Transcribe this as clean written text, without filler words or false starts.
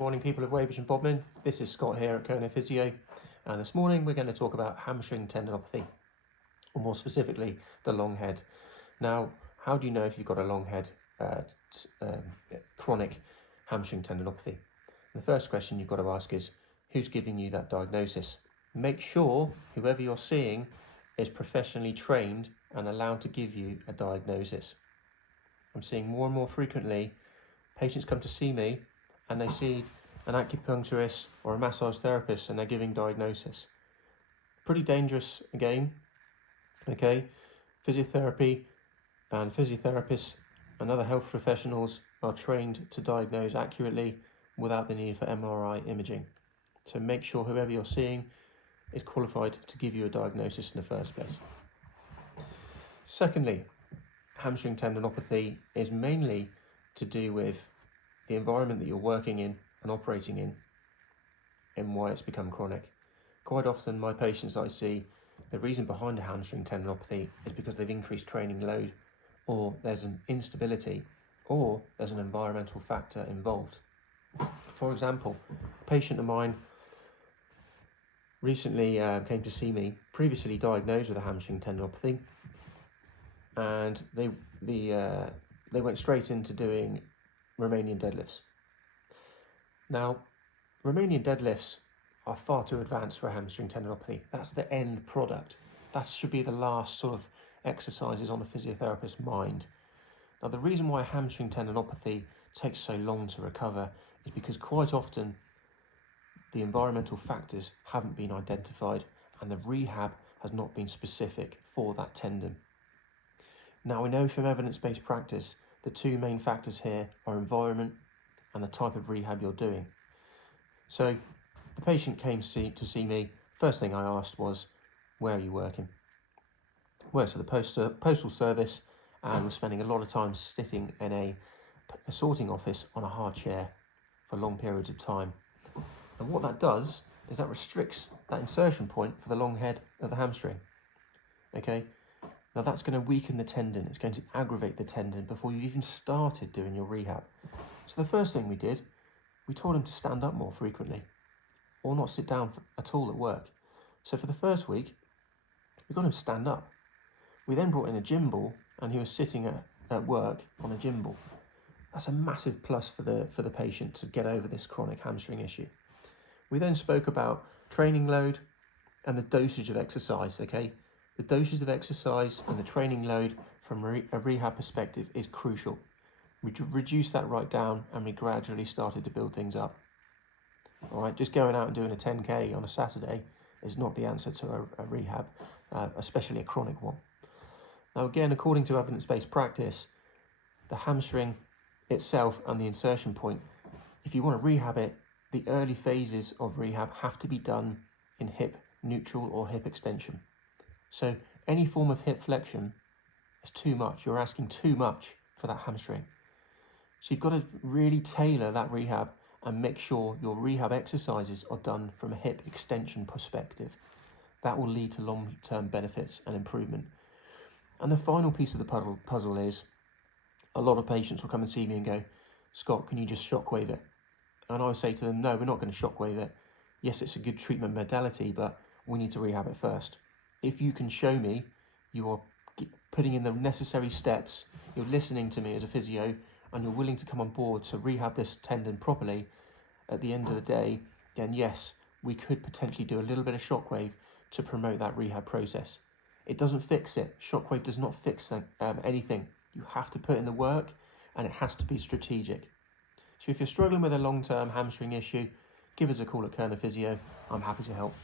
morning, people of Wadebridge and Bodmin. This is Scott here at Kernow Physio, and this morning we're going to talk about hamstring tendinopathy, or more specifically, the long head. Now, how do you know if you've got a long head chronic hamstring tendinopathy? The first question you've got to ask is, who's giving you that diagnosis? Make sure whoever you're seeing is professionally trained and allowed to give you a diagnosis. I'm seeing more and more frequently patients come to see me and they see an acupuncturist or a massage therapist and they're giving diagnosis. Pretty dangerous game, okay? Physiotherapy and physiotherapists and other health professionals are trained to diagnose accurately without the need for MRI imaging. So make sure whoever you're seeing is qualified to give you a diagnosis in the first place. Secondly, hamstring tendinopathy is mainly to do with the environment that you're working in and operating in and why it's become chronic. Quite often my patients I see, the reason behind a hamstring tendinopathy is because they've increased training load, or there's an instability, or there's an environmental factor involved. For example, a patient of mine recently came to see me, previously diagnosed with a hamstring tendinopathy, and they went straight into doing Romanian deadlifts. Now, Romanian deadlifts are far too advanced for a hamstring tendinopathy. That's the end product. That should be the last sort of exercises on the physiotherapist's mind. Now, the reason why hamstring tendinopathy takes so long to recover is because quite often the environmental factors haven't been identified and the rehab has not been specific for that tendon. Now, we know from evidence-based practice the two main factors here are environment and the type of rehab you're doing. So the patient came to see me. First thing I asked was, where are you working? Works for the postal service and was spending a lot of time sitting in a sorting office on a hard chair for long periods of time. And what that does is that restricts that insertion point for the long head of the hamstring. Okay? Now that's going to weaken the tendon, it's going to aggravate the tendon before you even started doing your rehab. So the first thing we did, we told him to stand up more frequently or not sit down at all at work. So for the first week, we got him to stand up. We then brought in a gym ball and he was sitting at work on a gym ball. That's a massive plus for the patient to get over this chronic hamstring issue. We then spoke about training load and the dosage of exercise, okay? The dosage of exercise and the training load from a rehab perspective is crucial. We reduced that right down and we gradually started to build things up. All right, just going out and doing a 10K on a Saturday is not the answer to a rehab, especially a chronic one. Now again, according to evidence-based practice, the hamstring itself and the insertion point, if you want to rehab it, the early phases of rehab have to be done in hip neutral or hip extension. So any form of hip flexion is too much. You're asking too much for that hamstring. So you've got to really tailor that rehab and make sure your rehab exercises are done from a hip extension perspective. That will lead to long-term benefits and improvement. And the final piece of the puzzle is a lot of patients will come and see me and go, Scott, can you just shockwave it? And I would say to them, no, we're not going to shockwave it. Yes, it's a good treatment modality, but we need to rehab it first. If you can show me you are putting in the necessary steps, you're listening to me as a physio, and you're willing to come on board to rehab this tendon properly at the end of the day, then yes, we could potentially do a little bit of shockwave to promote that rehab process. It doesn't fix it. Shockwave does not fix anything. You have to put in the work and it has to be strategic. So if you're struggling with a long-term hamstring issue, give us a call at Kernow Physio. I'm happy to help.